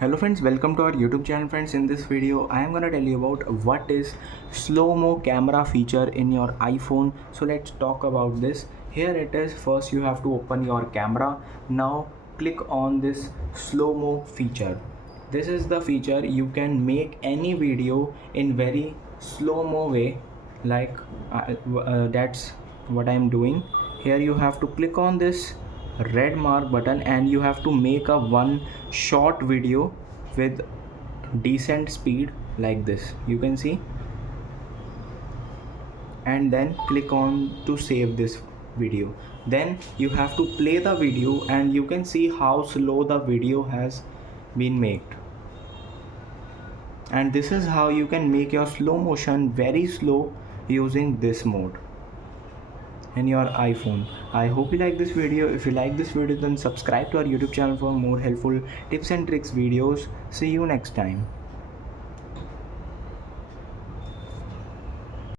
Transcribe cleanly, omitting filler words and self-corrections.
Hello friends, welcome to our YouTube channel. Friends, in this video I am gonna tell you about what is slow-mo camera feature in your iPhone. So let's talk about this. Here it is. First you have to open your camera. Now click on this slow-mo feature. This is the feature. You can make any video in very slow-mo way, like that's what I am doing. Here you have to click on this red mark button and you have to make a one short video with decent speed like this, you can see, and then click on to save this video. Then you have to play the video and you can see how slow the video has been made. And this is how you can make your slow motion very slow using this mode in your iPhone. I hope you like this video. If you like this video, then subscribe to our YouTube channel for more helpful tips and tricks videos. See you next time.